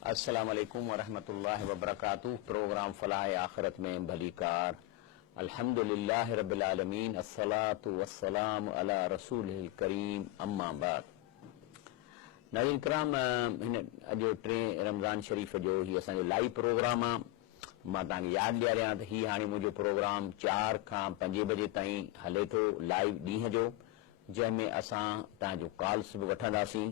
अस्सलामु अलैकुम वरहमतुल्लाहि वबरकातुहू। प्रोग्राम फलाह आखिरत में भली कार। अल्हम्दुलिल्लाहि रब्बिल आलमीन, अस्सलातु वस्सलामु अला रसूलिल करीम, अम्मा बाद। नाज़रीन किराम, हिन अॼु 3 रमज़ान शरीफ़ जो ही असांजो लाइव प्रोग्राम आहे। मां तव्हांखे यादि ॾियारियां त हीउ हाणे मुंहिंजो प्रोग्राम 4 खां 5 बजे ताईं हले थो, लाइव ॾींहं जो, जंहिंमें असां तव्हांजो कॉल्स बि वठंदासीं।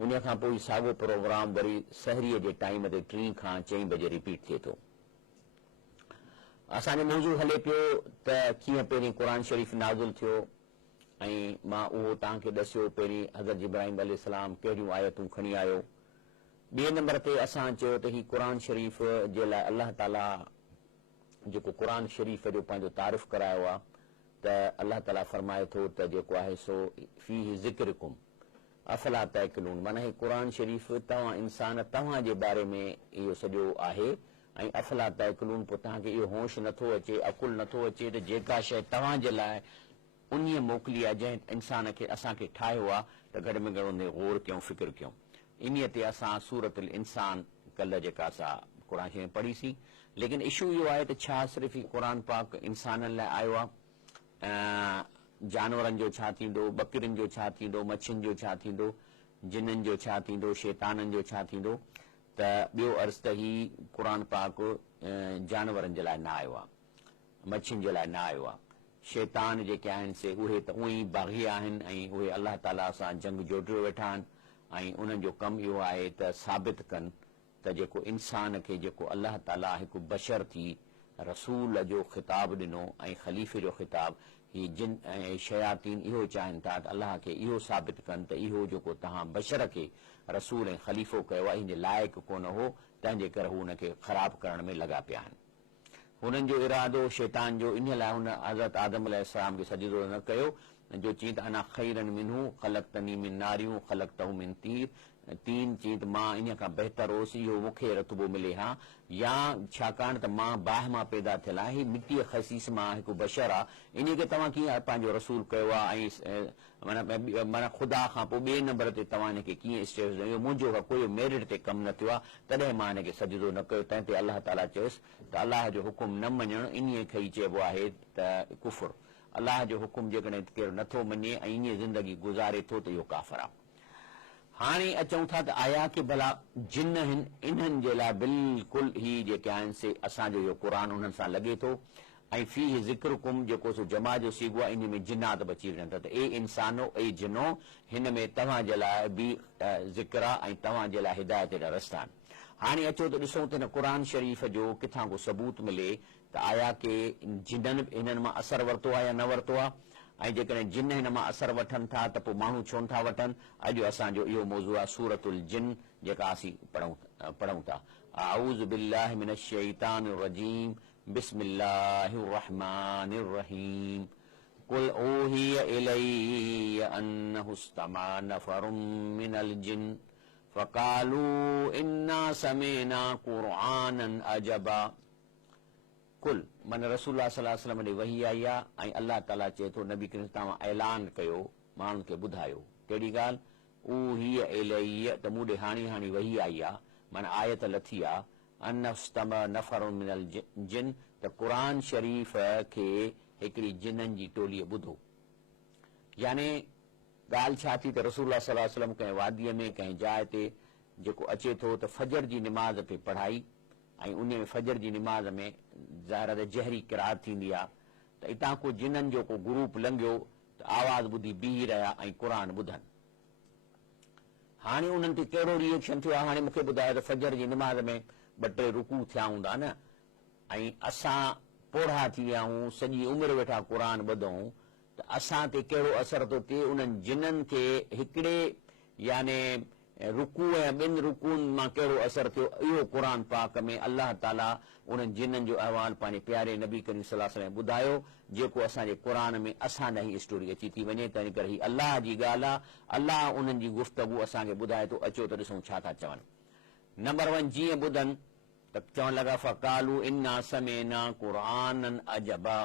उन खां पोइ साॻियो प्रोग्राम वरी सहरीअ जे टाइम ते 3 खां 4 बजे रिपीट थिए थो। असांजो मौज़ू हले पियो त कीअं पहिरीं क़ुर शरीफ़ नाज़िल थियो ऐं मां उहो तव्हांखे ॾसियो। पहिरीं हज़रत इब्राहिम अलैहिस्सलाम कहिड़ियूं आयतूं खणी आयो। ॿिए नंबर ते असां चयो त ही क़ुर शरीफ़ जे लाइ अलाह ताला जेको क़ुर शरीफ़ जो पंहिंजो तारीफ़ करायो आहे त अलाह ताला फरमाए थो त जेको आहे सो फ़ीहि ज़िक्रुकुम अफला तअक़िलून, माना ही क़ुर शरीफ़ तव्हां इंसान तव्हां जे बारे में इहो सॼो आहे ऐं अफला तअक़िलून, पोइ तव्हांखे इहो होश नथो अचे, अकुल नथो अचे त जेका शइ तव्हां जे लाइ उन मोकिली आहे, जंहिं इंसान खे असांखे ठाहियो आहे, त घटि में घटि गौर कयूं, फ़िक्र कयूं। इन ते असां सूरतुल इंसान कल्ह जेका असां क़ुर शरीफ़ पढ़ीसीं। लेकिन इशू इहो आहे त छा सिर्फ़ु ही क़ुर पाक इंसाननि लाइ आयो आहे? जानवरनि जो छा थींदो, बकरियुनि जो छा थींदो, मच्छियुनि जो छा थींदो, जिन्हनि जो छा थींदो, शैताननि जो छा थींदो? त ॿियो अर्ज़ त ही क़ुर पाक जानवरनि जे लाइ न आयो आहे, मच्छियुनि जे लाइ न आयो आहे। शैतान जेके आहिनि से उहे त उहे ई बाग़ी आहिनि ऐं उहे अलाह ताला सां जंग जोड़ियो वेठा आहिनि ऐं उन्हनि जो कमु इहो आहे त साबित कनि त जेको इंसान खे जेको अलाह ताला हिकु बशर थी रसूल जो ख़िताब ॾिनो ऐं ख़लीफ़े जो ख़िताब, ही जिन ऐं शयातीन इहो चाहिनि था त अलाह खे इहो साबित कनि त इहो जेको तव्हां बशर खे रसूल ऐं ख़लीफ़ो कयो आहे, इन जे लाइक़ु कोन हो, तंहिंजे करे हू हुनखे ख़राबु करण में लॻा पिया आहिनि। हुननि जो इरादो शैतान जो इन लाइ हुन हज़रत आदम अलैहिस्सलाम खे सजदो न कयो, जो चई त अना ख़ैरन मिन्हू ख़लक़तनी मिन नारियूं ख़लक़तहू मिन तीन चई त मां इन खां बहितर होसि, इहो मूंखे रतबो मिले हा, या छाकाणि त मां बाहि मां पैदा थियल आहियां, हीउ मिटीअ ख़सीस मां हिकु बशर आहे, इन खे तव्हां कीअं पंहिंजो रसूल कयो आहे ऐं माना ख़ुदा खां पोइ ॿिए नंबर ते तव्हां हिनखे कीअं स्टेटस ॾियो? मुंहिंजो कोई मेरिट ते कमु न थियो आहे, तॾहिं मां हिनखे सजदो न कयो। तंहिं ते अलाह ताला चयोसि त अलाह जो हुकुम न मञणु, इन खे ई चइबो आहे त कुफ़ुर। अलाह जो हुकुम जेकॾहिं केरु नथो मञे ऐं ईअं ज़िंदगी गुज़ारे थो त इहो काफ़िर आहे। हाणे अचूं था त आया की भला जिन आहिनि, इन्हनि जे लाइ बिल्कुलु ही जेके आहिनि से असांजो इहो क़ुर उन्हनि सां लॻे थो ऐं फ़ीहि ज़िक्रुकुम जेको सो जमा जो सीगो आहे, इन में जिन्नात बि अची वञनि था त ए इंसानो ए जिनो, हिन में तव्हां जे लाइ बि ज़िक्र आहे ऐं तव्हां जे लाइ हिदायत जा रस्ता आहिनि। हाणे अचो त ॾिसूं त हिन क़ुर शरीफ़ जो किथां को सबूत मिले त आया के जिन्हनि हिननि मां असरु वरितो आहे या न वरितो आहे, ऐं जेकॾहिं जिन हिन मां असरु वठनि था त पोइ माण्हू छो नथा वठनि? अॼु असांजो इहो मौज़ू आहे सूरतुल जिन, जेका असीं पढ़ूं था। अऊज़ु बिल्लाहि मिनश शैतानिर रजीम, बिस्मिल्लाहिर रहमानिर रहीम। कुल ऊहिय इलैया अन्नहु इस्तमा नफरुम मिनल जिन फ़क़ालू इन्ना समिअना क़ुरआनन अजबा। कुल मन रसूलुल्लाह सल्लल्लाहु अलैहि वसल्लम ॾे वही आई आहे ऐं अलाह ताला चए थो नबी करीम तव्हां ऐलान कयो, माण्हुनि खे ॿुधायो। कहिड़ी ॻाल्हि? ऊहिय इलैया, त मूं ॾे हाणी वही आई आहे, माना आयत लथी आहे, अन्नस्तमा नफरुम मिनल जिन, त क़ुर शरीफ़ खे हिकिड़ी जिन्हनि जी टोलीअ ॿुधो। यानी ॻाल्हि छा थी त रसूलुल्लाह सल्लल्लाहु अलैहि वसल्लम कंहिं वादीअ में कंहिं जाइ ते जेको अचे थो त फजर जी निमाज़ पे पढ़ाई ऐं उन में फजर जी निमाज़ में ज़ाहिर त जहरी किरात थींदी आहे, त हितां को जिन्हनि जो को ग्रुप लंघियो त आवाज़ ॿुधी बीही रहिया ऐं क़ुर ॿुधनि। हाणे उन्हनि ते कहिड़ो रिएक्शन थियो आहे? हाणे मूंखे ॿुधायो त फजर जी निमाज़ में 2-3 रुकू थिया हूंदा न, ऐं असां पोढ़ा थी विया आहियूं, सॼी उमिरि वेठा क़ुर ॿुधूं, त असां ते कहिड़ो असरु थो थिए? उन्हनि जिन्हनि खे हिकिड़े याने रुकू ऐं 2 रुकूनि मां कहिड़ो असरु थियो? इहो क़ुर पाक में अलाह ताला उन्हनि जिन्हनि जो अहवाल पंहिंजे प्यारे नबी करीम सल्लल्लाहु अलैहि वसल्लम ॿुधायो, जेको असांजे क़ुर में असां ॾांहुं ही स्टोरी अची थी वञे। तंहिं करे ही अलाह जी ॻाल्हि आहे, अलाह उन्हनि जी गुफ़्तगू असांखे ॿुधाए थो। अचो त ॾिसूं छा था चवनि। नंबर 1, जीअं ॿुधनि त चवण लॻा फ़क़ालू इन्ना समिअना क़ुरआनन अजबा,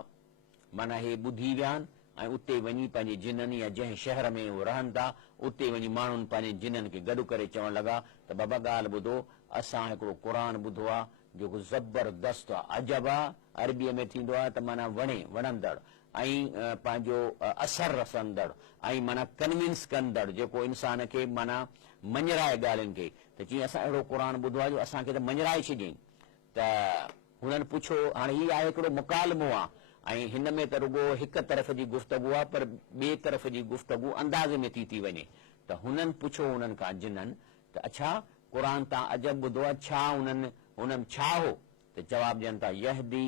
माना हे ॿुधी विया आहिनि ऐं उते वञी पंहिंजे जिननि या जंहिं शहर में उहे रहनि था उते वञी माण्हुनि पंहिंजे जिननि खे गॾु करे चवणु लॻा त बाबा ॻाल्हि ॿुधो, असां हिकिड़ो क़ुर ॿुधो आहे जेको ज़बरदस्त आहे, अजब आहे, अरबीअ में थींदो आहे त माना वणंदड़ ऐं पंहिंजो असर रसंदड़ ऐं माना कन्विंस कंदड़, जेको इंसान खे माना मञराए ॻाल्हियुनि खे। त जीअं असां अहिड़ो क़ुर ॿुधो आहे जो असांखे त मञराए छॾियईं। त हुननि पुछो, हाणे हीउ आहे हिकिड़ो मुकालमो आहे ऐं हिन में त रुॻो हिक तरफ़ जी गुफ़्तगू आहे पर ॿिए तरफ़ जी गुफ़्तगू अंदाज़े में थी वञे। त हुननि पुछो उन्हनि खां जिननि त अच्छा क़ुर तव्हां अजब ॿुधो आहे, छा हुननि छा हो? त जवाबु ॾियनि था यहदी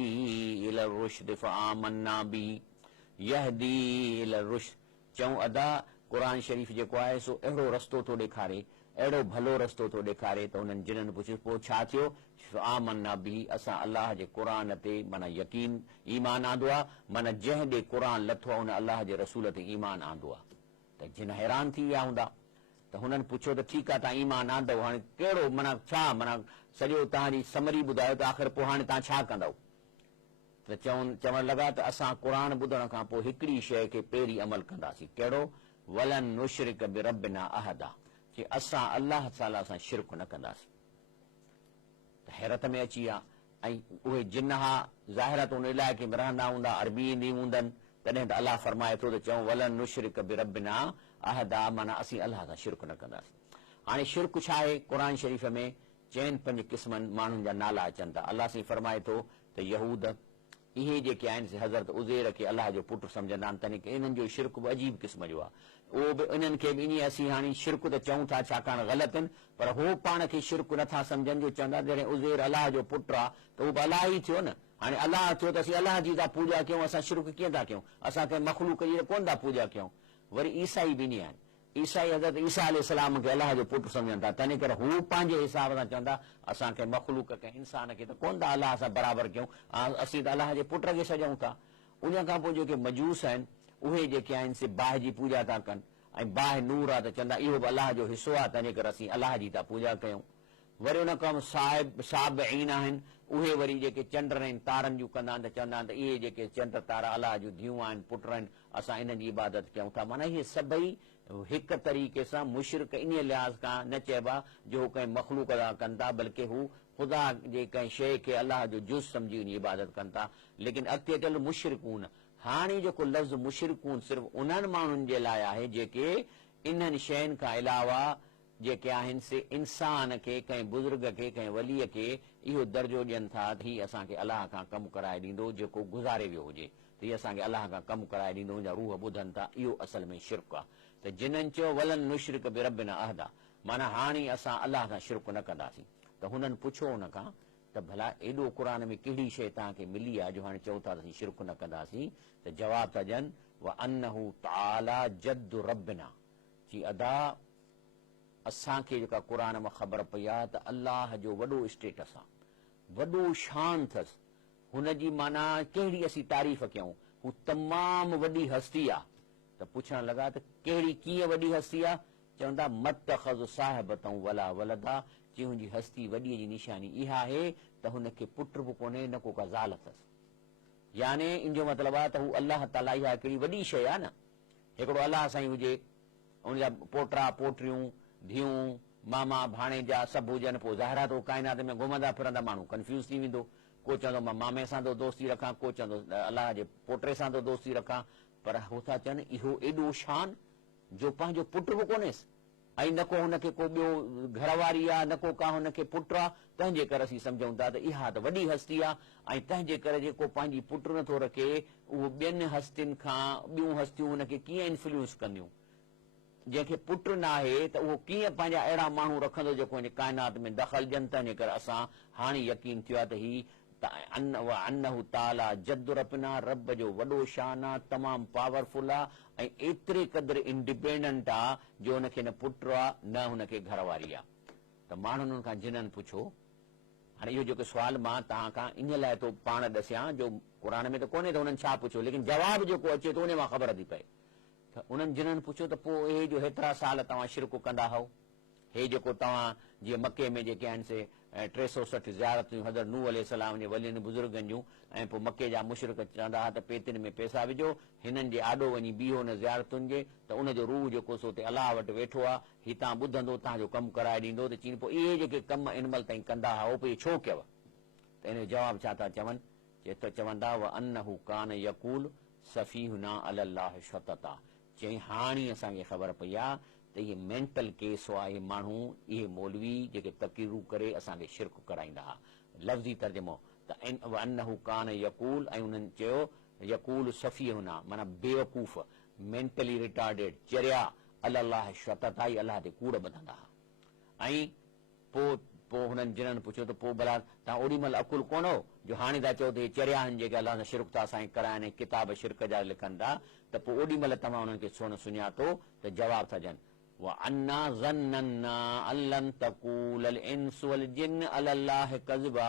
इला रुश्द फआमन्ना बिही, यहदी इला रुश्द। चऊं अदा क़ुर शरीफ़ जेको आहे सो अहिड़ो रस्तो थो ॾेखारे, अहिड़ो भलो रस्तो थो ॾेखारे। त हुननि जिननि पुछियो पोइ छा थियो? आमन्ना बिही, असां अलाह जे क़ुर ते माना यकीन ईमान आंदो आहे, माना जंहिं ॾे क़ुर लथो आहे हुन अलाह जे रसूल ते ईमान आंदो आहे। त जिन हैरान थी विया हूंदा। त हुननि पुछियो त ठीकु आहे तव्हां ईमान आंदव, हाणे कहिड़ो माना छा माना सॼो तव्हांजी समरी ॿुधायो त आख़िर पोइ हाणे तव्हां छा कंदव? त चवणु लॻा त असां क़ुर ॿुधण खां पोइ हिकिड़ी शइ खे पहिरीं अमल कंदासीं। कहिड़ो? वलन नुशरिक बिरब्बिना अहदा, कि असां अलाह ताला सां शिरक न कंदासीं। त हैरत में अची विया। ऐं उहे जिन हा ज़ाहिर त उन इलाइक़े में रहंदा हूंदा, अरबी ईंदी हूंदनि, तॾहिं त अलाह फरमाए थो त चऊं वलन नुशरिक बिरब्बिना अहदा, माना असीं अलाह सां शिरक न कंदासीं। हाणे शिरक छा आहे? क़ुर शरीफ़ में चइनि 5 क़िस्मनि माण्हुनि जा नाला अचनि था। अलाह साईं फरमाए थो त यहूद इहे जेके आहिनि से हज़रत उज़ैर खे अलाह जो पुटु सम्झंदा आहिनि, तॾहिं इन्हनि जो शिरक बि अजीब क़िस्म जो आहे। उहो बि इन्हनि खे बि ईअं असीं हाणे शिरक त चऊं था छाकाणि ग़लति आहिनि, पर हो पाण खे शिरक नथा सम्झनि, जो चवंदा जॾहिं उज़ैर अलाह जो पुटु आहे त उहो बि अलाह ई थियो न। हाणे अलाह थियो त असीं अलाह जी था पूॼा कयूं, असां शिरक कीअं था कयूं? असां कंहिं मख़लूक जी कोन था पूॼा कयूं। वरी ईसाई बि ईअं आहिनि, ईसाई हज़रत ईसा अलैहिस्सलाम खे अलाह जो पुटु सम्झनि था, तंहिं करे हू पंहिंजे हिसाब सां चवंदा असां कंहिं मख़लूक कंहिं इंसान खे त कोन था अलाह सां बराबरि कयूं, असीं त अलाह जे पुट खे सॼूं था। उन खां पोइ जेके मजूस आहिनि उहे जेके आहिनि से बाहि जी पूॼा था कनि, ऐं बाहि नूर आहे त चवंदा इहो बि अलाह जो हिसो आहे, तंहिंजे करे असीं अलाह जी था पूॼा कयूं। वरी उन खां साबिईन आहिनि, उहे वरी जेके चंड आहिनि तारनि जूं कंदा आहिनि त चवंदा आहिनि त इहे जेके चंड तारा अलाह जूं धीअूं आहिनि, पुट आहिनि, असां इन्हनि जी इबादत कयूं था। माना इहे सभई हिक तरीक़े सां मुशरिक इन लिहाज़ खां न चइबा जो हू कंहिं मख़लूक सां कनि था, बल्कि हू ख़ुदा जे कंहिं शइ खे अलाह जो जुज़ सम्झी उन जी इबादत कनि था। लेकिन अॻिते अचल मुशरिकून, हाणे जेको लफ़्ज़ मुशरिकून सिर्फ़ु उन्हनि माण्हुनि जे लाइ आहे जेके इन्हनि शयुनि खां अलावा जेके आहिनि से इंसान खे, कंहिं बुज़ुर्ग खे, कंहिं वलीअ खे इहो दर्जो ॾियनि था त हीउ असांखे अलाह खां कमु कराए ॾींदो, जेको गुज़ारे वियो हुजे, त हीउ असांखे अलाह खां कमु कराए ॾींदो, मुंहिंजा रूह ॿुधनि था। इहो असल में शिरक आहे। त जिन्हनि चयो वलन नुशरिक बिरब्बिना अहदा, माना हाणे असां अलाह सां शिरक न कंदासीं। त हुननि पुछो हुन खां त भला एॾो क़ुर में कहिड़ी शइ तव्हांखे मिली आहे जो हाणे चओ था त असीं शिरक न कंदासीं? त जवाबु था ॾियनि व अन्नहु तआला जद्दु रब्बिना, जी अदा असांखे जेका क़ुर मां ख़बर पई आहे त अलाह जो वॾो स्टेटस आहे, वॾो शान अथसि हुनजी, माना कहिड़ी असीं तारीफ़ कयूं, हू तमामु वॾी हस्ती आहे। त पुछण लॻा त कहिड़ी कीअं वॾी हस्ती आहे? चवंदा मत्तख़ज़ साहिबतऊं वला वलदा, जी हुनजी हस्ती वॾीअ जी निशानी इहा आहे त हुनखे पुट बि कोन्हे न को का ज़ाल अथसि। याने इन जो मतिलबु आहे त हू अलाह ताला इहा हिकिड़ी वॾी शइ आहे न। हिकिड़ो अलाह साईं हुजे, हुनजा पोटा पोटियूं धीअूं मामा भाणेजा सभु हुजनि, पोइ ज़ाहिर तो काइनात में घुमंदा फिरंदा माण्हू कंफ्यूज़ थी वेंदो। को चवंदो मां मामे सां थो दोस्ती रखां, को चवंदो अलाह जे पोटे सां थो दोस्ती रखां, पर हू था चवनि इहो एॾो शान जो पंहिंजो पुटु बि कोन्हेसि, ऐं न को हुनखे को ॿियो घरवारी आहे, न को का हुनखे पुटु आहे, तंहिंजे करे असीं सम्झूं था त इहा त वॾी हस्ती आहे। ऐं तंहिंजे करे जेको पंहिंजी पुटु नथो रखे उहो ॿियनि हस्तियुनि खां ॿियूं हस्तियूं हुनखे कीअं इन्फ्लुएंस कंदियूं? जंहिंखे पुटु न आहे त उहो कीअं पंहिंजा अहिड़ा माण्हू रखंदो जेको हिन काइनात में दख़ल ॾियनि। तंहिंजे करे असां हाणे यकीन थियो आहे त ही अन्नहु ताला जद्दु रब्बिना, रब जो वॾो शान आहे, तमामु पावरफुल आहे, ऐं एतिरे क़दुरु इंडिपेंडेंट आहे जो हुनखे न पुटु आहे न हुनखे घरवारी आहे। त माण्हुनि खां जिन्हनि पुछो, हाणे इहो जेको सुवाल मां तव्हां खां इन लाइ थो पाण ॾसियां जो क़ुर में त कोन्हे त हुननि छा पुछियो, लेकिन जवाबु जेको अचे थो उन मां ख़बर थी पए। त उन्हनि जिन्हनि पुछियो त पोइ हे जो हेतिरा साल तव्हां शिरक कंदा हुओ, हे जेको तव्हां जीअं मके में जेके आहिनि से 360 ज़ियारतूं हज़रत नूह अलैहिस्सलाम जे वलियुनि बुज़ुर्गनि जूं ऐं पोइ मके जा मुशरिक चवंदा हुआ त पेतियुनि में पैसा विझो, हिननि जे आॾो वञी बीहो न ज़ियारतुनि जे, त उनजो रूह जेको सो उते अलाह वटि वेठो आहे, हीउ तव्हां ॿुधंदो तव्हांजो कमु कराए ॾींदो। त चई पोइ इहे जेके कम इन महिल ताईं कंदा हुआ उहो पोइ छो कयव? त इन जो जवाबु छा था चवनि, चवंदा व अनहु कान यकूल सफ़ीहुना अलल्लाह शतता। चई हाणे असांखे ख़बर पई आहे त इहे मेंटल केस हुआ, इहे माण्हू इहे मौलवी जेके तक़रीरूं करे असांखे शिरक कराईंदा हुआ। लफ़्ज़ी तर्जुमो त अनहु कान यकूल, ऐं उन्हनि चयो यकूल सफ़ीहुना माना बेवकूफ़, मेंटली रिटार्डेड, चरिया अल्लाह शतता, ई अलाह ते कूड़ ॿधंदा हुआ। ऐं पोइ हुननि जिन्हनि पुछियो त पोइ भला तव्हां ओॾी महिल अकुल कोन हो जो हाणे था चओ त इहे चरिया आहिनि जेके अलाह सां शिरक था असांखे कराइनि, किताब शिरक जा लिखनि था, त पोइ ओॾी महिल तव्हां हुननि खे छो न सुञातो? त जवाब था ॾियनि वअन्ना ज़न्नना अल्लन तक़ूलल इंस वल जिन्न अलल्लाह कज़िबा।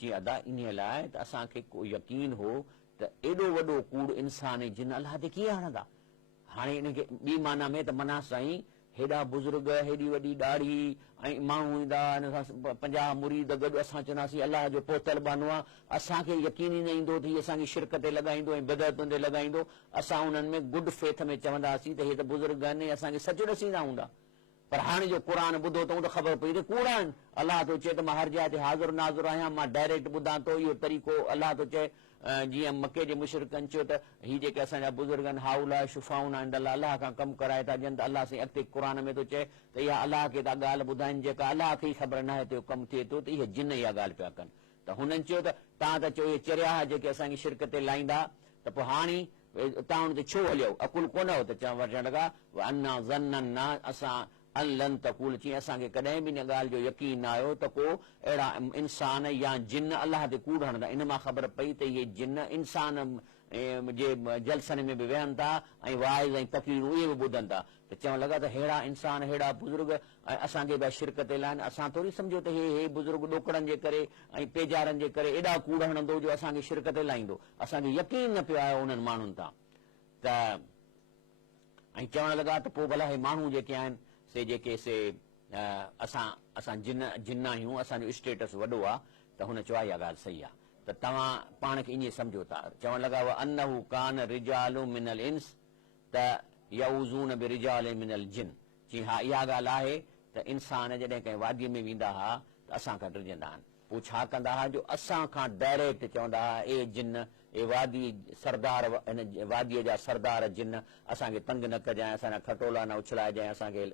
जी अदा इन लाइ त असांखे को यकीन हो त एॾो वॾो कूड़ इंसान ऐं जिन अलाह ते कीअं हणंदा। हाणे इनखे ॿी माना में त मना साईं हेॾा बुज़ुर्ग, हेॾी वॾी ॾाढ़ी ऐं माण्हू ईंदा, हिन सां 50 मुरीद गॾु, असां चवंदासीं अलाह जो पोतल बानो आहे, असांखे यकीन ई न ईंदो त हीअ असांजी शिरक ते लॻाईंदो ऐं बिदअतुनि ते लॻाईंदो। असां उन्हनि में गुड फेथ में चवंदासीं त हे त बुज़ुर्ग आहिनि, असांखे सच ॾसींदा हूंदा। पर हाणे जो क़ुर ॿुधो अथऊं त ख़बर पई त कूड़ आहिनि। अलाह थो चए त मां हर जाइ ते हाज़ुर नाज़ुर आहियां, मां डायरेक्ट ॿुधां थो। इहो तरीक़ो अलाह थो चए जीअं मके जे मुशरिकनि चयो त हीअ जेके असांजा बुज़ुर्ग आहिनि हाउला शुफाउन आहिनि, अलाह खां कमु कराए था ॾियनि, त अलाह साईं अॻिते क़ुर में थो चए त इहा अलाह खे था ॻाल्हि ॿुधाइनि जेका अलाह खे ई ख़बर न आहे त कमु थिए थो, त इहे जिन इहा ॻाल्हि पिया कनि। त हुननि चयो त तव्हां त चओ इहे चरिया जेके असांजी शिरक ते लाहींदा, त पोइ हाणे तव्हां हुन ते छो हलियो? अकुल कोन हो? त चवण लॻा अना ज़न्नना असां अलन तक़ूल, चई असांखे कॾहिं बि इन ॻाल्हि जो यकीन न आयो त को अहिड़ा इंसान या जिन अलाह ते कूड़ हणंदा। इन मां ख़बर पई त इहे जिन इंसान जे जलसनि में बि वेहनि था ऐं वाइज़ ऐं तक़रीरूं उहे बि ॿुधनि था। त चवणु लॻा त अहिड़ा इंसान, अहिड़ा बुज़ुर्ग ऐं असांखे पिया शिरक ते लाहिनि। असां थोरी सम्झो त हे बुज़ुर्ग ॾोकड़नि जे करे ऐं पेजारनि जे करे एॾा कूड़ हणंदो जो असांखे शिरक ते लाहींदो। असांखे यकीन न पियो आयो उन्हनि माण्हुनि तां। त ऐं चवणु लॻा त पोइ भला हे माण्हू जेके आहिनि से जेके से असां जिन आहियूं, असांजो स्टेटस वॾो आहे। त हुन चयो इहा ॻाल्हि सही आहे, त तव्हां पाण खे ईअं सम्झो था। चवणु लॻा अनहु कान रिजालु मिनल इंस त यऊज़ून बि रिजाल मिनल जिन। जी हा, इहा ॻाल्हि आहे त इंसान जॾहिं कंहिं वादीअ में वेंदा हुआ त असां खां डिॼंदा आहिनि। पोइ छा कंदा हुआ जो असां खां डायरेक्ट चवंदा हुआ ए जिन, ए वादी सरदार, हिन वादीअ जा सरदार जिन, असांखे तंग न कजांइ, असांजा खटोला न उछलाइजांइ, असांखे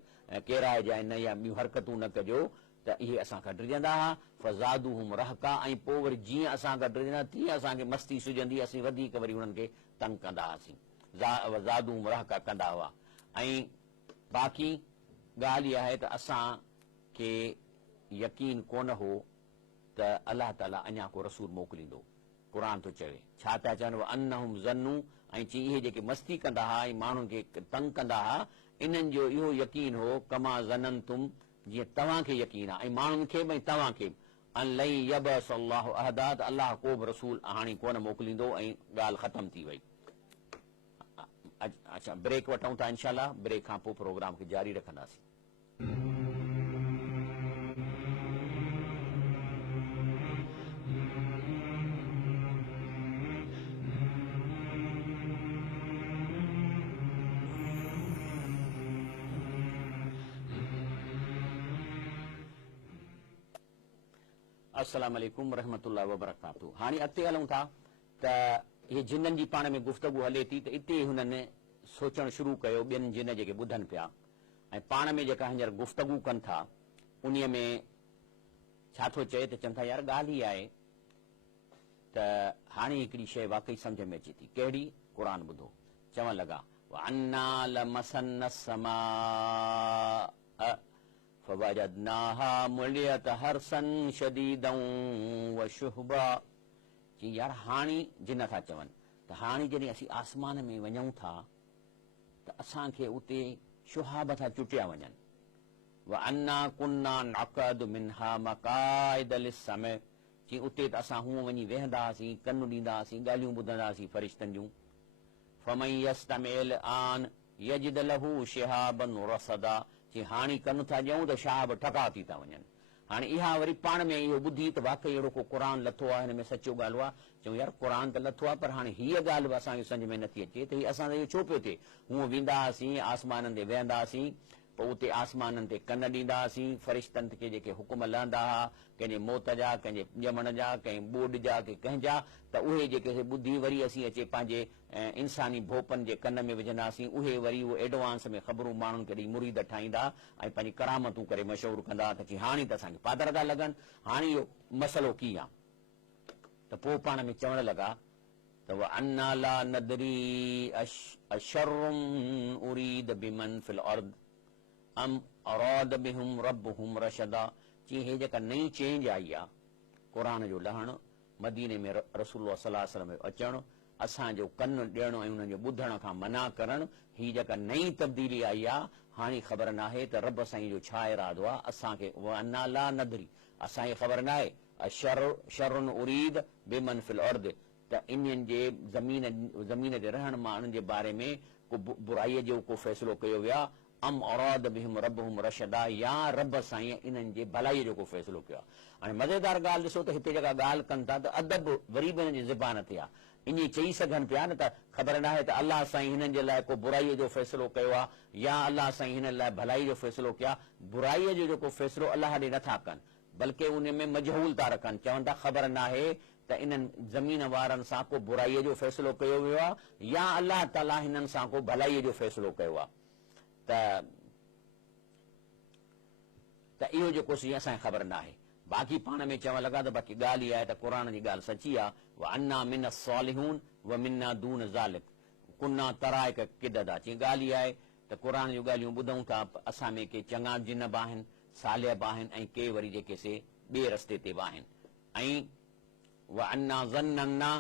केराइजांइ न, या ॿियूं हरकतूं न कजो। त इहे असां खां डिॼंदा हुआ। फज़ादूहुम रहका, ऐं पोइ वरी जीअं असां खां डिॼंदा तीअं असांखे मस्ती सुझंदी, असीं वधीक वरी हुननि खे तंग कंदा हुआसीं, ज़ादूहुम रहका कंदा हुआ। ऐं बाक़ी ॻाल्हि इहा आहे त असांखे यकीन कोन हो त अलाह ताला अञा को रसूल मोकिलींदो। क़ुर थो चवे छा था चवनि अनहुम ज़न्नू, ऐं चई इहे जेके मस्ती कंदा हुआ ऐं माण्हुनि खे तंग कंदा हुआ, इन्हनि जो इहो यकीन हो कमा ज़ननतुम, जीअं तव्हांखे यकीन आहे ऐं माण्हुनि खे भई तव्हांखे अन लई यबअस अल्लाहु अहदा, त अलाह को बि रसूल हाणे कोन मोकिलींदो ऐं ॻाल्हि ख़तम थी वई। अच्छा, ब्रेक वठूं था इंशाअल्लाह। ब्रेक खां पोइ प्रोग्राम खे जारी रखंदासीं। अस्सलाम वालेकुम रहमतुल्लाहि व बरकातहू। हाणे अॻिते हलूं था त इहे जिननि जी पाण में गुफ़्तगू हले थी, त इते हुननि सोचणु शुरू कयो, ॿियनि जिन जेके ॿुधनि पिया ऐं पाण में जेका हींअर गुफ़्तगू कनि था, उन में छा थो चए त चवनि था यार ॻाल्हि ई आहे त हाणे हिकिड़ी शइ वाकई सम्झ में अचे थी। कहिड़ी? क़ुर ॿुधो। चवणु लॻा वअन्ना लमसन्ना समाअ फवजदनाहा मुलियत हरसन शदीदन वशुहबा। जी यार हाणे जिन था चवनि त हाणे जॾहिं असीं आसमान में वञूं था त असांखे उते शुहाब था चुटिया वञनि। वअन्ना कुन्ना नक़अदु मिनहा मक़ाइद लिस्समअ, जी उते त असां हूअं वञी वेहंदा हुआसीं, कन ॾींदा हुआसीं, ॻाल्हियूं ॿुधंदा हुआसीं फ़रिश्तनि जूं। फमन यस्तमिल आन यजिद लहू शिहाबन रसदा, जी हाणे कन था ॾियूं त शहाब ठका थी था वञनि। हाणे इहा वरी पाण में इहो ॿुधी त वाक़ई अहिड़ो को क़ुर लथो आहे, हिन में सचो ॻाल्हि आहे। चऊं यार क़ुर त लथो आहे, पर हाणे हीअ ॻाल्हि बि असांखे सम्झ में नथी अचे त असां इहो छो पियो थिए। हूअं वेंदा हुआसीं, आसमाननि ते वेहंदा हुआसीं, पोइ उते आसमाननि ते कन ॾींदा हुआसीं, फ़रिश्तनि खे जेके हुकुम लहंदा हुआ, कंहिंजे मौत जा, कंहिंजे ॼमण जा, कंहिं ॿोॾ जा, के कंहिंजा, त उहे जेके ॿुधी वरी असीं अचे पंहिंजे इंसानी भोपनि जे कन में विझंदासीं। उहे वरी उहे एडवांस में ख़बरूं माण्हुनि खे ॾेई मुरीद ठाहींदा ऐं पंहिंजी करामतूं करे मशहूरु कंदा त की हाणे त असांखे पादर था लॻनि, हाणे इहो मसइलो कीअं आहे। त पोइ पाण में चवण लॻा त अन्ना ला नदरी अशर्रुम उरीद बिमन फिल अर्द अम अराद बिहुम रब्बुहुम रशदा। चई हे जेका नई चेंज आई आहे, क़ुर जो लहणु, मदीने में रसूलुल्लाह सल्लल्लाहु अलैहि वसल्लम जो अचणु, असांजो कन ॾियणु ऐं उन्हनि जो ॿुधण खां मना करणु, हीअ जेका नई तब्दीली आई आहे, हाणे ख़बर नाहे त रब साईं जो छा इरादो आहे। असांखे अन्ना ला नदरी, असांखे ख़बर नाहे शर्रुन उरीद बिमन फिल अर्द, त इन्हनि जे ज़मीन ते रहण माण्हुनि जे बारे में को बुराईअ जो को फ़ैसिलो कयो वियो आहे। अम औराद बिहिम रब्बुहुम रशदा, या रब साईं इन्हनि जे भलाईअ जो को फ़ैसिलो कयो आहे। हाणे मज़ेदार ॻाल्हि ॾिसो त हिते जेका ॻाल्हि कनि था त अदब वरी बि हिननि जी ज़बान ते आहे। ईअं चई सघनि पिया न त ख़बर नाहे त अलाह साईं हिननि जे लाइ को बुराईअ जो फ़ैसिलो कयो आहे, या अलाह साईं हिन लाइ भलाई जो फ़ैसिलो कयो आहे। बुराईअ जो जेको फ़ैसिलो अलाह ॾे नथा कनि, बल्कि उन में मजहूल था रखनि, चवनि था ख़बर नाहे त इन्हनि ज़मीन वारनि सां को बुराईअ जो फ़ैसिलो कयो वियो आहे, या अलाह ताला हिननि सां को भलाईअ जो फ़ैसिलो कयो आहे। त इहो जेको सी असांखे ख़बर नाहे। बाक़ी पाण में चवण लॻा त बाक़ी ॻाल्हि इहा आहे त क़ुर जी ॻाल्हि सची आहे। व अन्ना मिन सालिहून व मिन्ना दून ज़ालिक कुन्ना तराइक किददा। चई ॻाल्हि इहा आहे त क़ुर जूं ॻाल्हियूं ॿुधूं था, असां में के चङा जिन बि आहिनि, सालिह बि आहिनि, ऐं के वरी जेके से ॿिए रस्ते ते बि आहिनि। ऐं व अन्ना ज़न्नना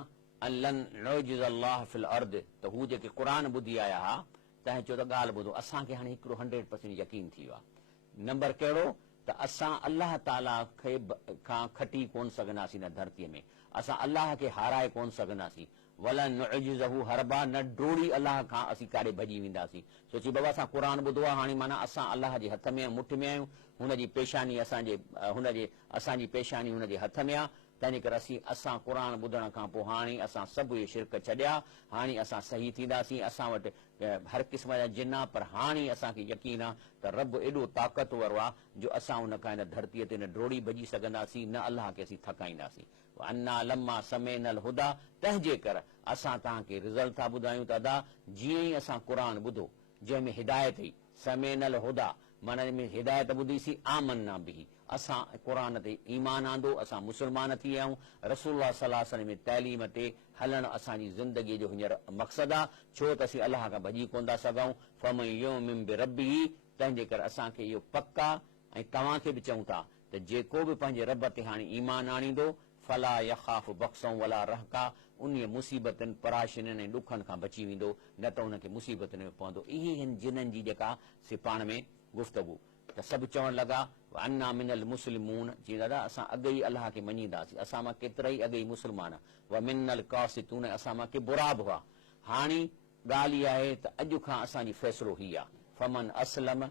अन लन नुअजिज़ अल्लाह फिल अर्द, त हू जेके क़ुर ॿुधी आया हुआ, तंहिं चयो त ॻाल्हि ॿुधो, असांखे हाणे हिकिड़ो 100% यकीन थी वियो आहे। नंबर कहिड़ो त असां अलाह ताला खे खां खटी कोन सघंदासीं न धरतीअ में, असां अलाह खे हाराए कोन सघंदासीं। वलन नुअजिज़हु हरबा, न डोड़ी अलाह खां असीं काॾे भॼी वेंदासीं। सोची बाबा असां क़ुर ॿुधो आहे, हाणे माना असां अलाह जे हथ में मुठ में आहियूं, हुनजी पेशानी असांजी पेशानी हुनजे हथ में आहे। तंहिंजे करे असां क़ुर ॿुधण खां पोइ हाणे असां सभु इहे शिरक छॾिया, हाणे असां सही थींदासीं। असां वटि हर क़िस्म जा जिन आहे, पर हाणे असांखे यकीन आहे त रब एॾो ताक़तवर आहे जो असां हुन खां हिन धरतीअ ते न डोड़ी भॼी सघंदासीं, न अलाह खे असीं थकाईंदासीं। अन्ना लम्मा समेनल हुदा, तंहिंजे करे असां तव्हांखे रिज़ल्ट था ॿुधायूं त अदा जीअं ई असां क़ुर ॿुधो जंहिंमें हिदायत हुई, समेनल हुदा माना में हिदायत ॿुधीसीं, आमन्ना बिही, असां क़ुर ते ईमान आंदो, असां मुस्लमान थी विया आहियूं। रसूलुल्लाह सल्लल्लाहु अलैहि वसल्लम में तइलीम ते हलणु असांजी ज़िंदगीअ जो हींअर मक़सदु आहे, छो त असीं अलाह खां भॼी कोन था सघूं। फमन युमिन बिरब्बिही, तंहिंजे करे असांखे इहो पक आहे, ऐं तव्हांखे बि चऊं था त जेको बि पंहिंजे रब ते हाणे ईमान आणींदो, फला यखाफ बख्सऊं वला रहका, उन मुसीबतनि पराशनियुनि ऐं ॾुखनि खां बची वेंदो, न त हुनखे मुसीबतुनि में पवंदो। इहे हिन जिन्हनि जी जेका से पाण में गुफ़्तगू। त सभु चवणु लॻा अन्ना मिनल मुस्लिमून, जीअं दादा असां अॻे ई अलाह खे मञींदासीं, असां मां केतिरा ई अॻे ई मुस्लमान, व मिनल कासितून, असां मां के बुरा बि हुआ। हाणे ॻाल्हि इहा आहे त अॼु खां असांजी फ़ैसिलो हीअ आहे, फमन असलम,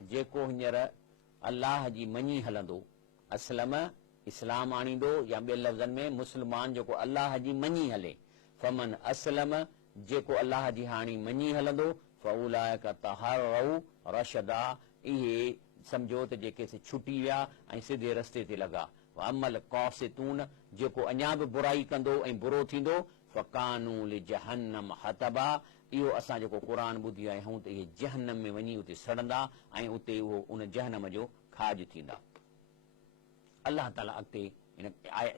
जेको हींअर अलाह जी मञी हलंदो, असलम इस्लाम आणींदो, या ॿिए लफ़्ज़नि में मुस्लमान जेको अलाह जी मञी हले, फमन असलम जेको अलाह जी हाणे मञी हलंदो, फउलाइक तहरऊ रशदा, इहे सम्झो त जेके छुटी विया ऐं सिधे रस्ते ते लॻा। अमल कासितून, जेको अञा बि बुराई कंदो ऐं बुरो थींदो, फकानू लिजहन्नम हतबा, इहो असां जेको क़ुर ॿुधी आहियूं त इहे जहन्नम में वञी उते सड़ंदा ऐं उते उहो उन जहन्नम जो खाज थींदा। अलाह ताला अॻिते इन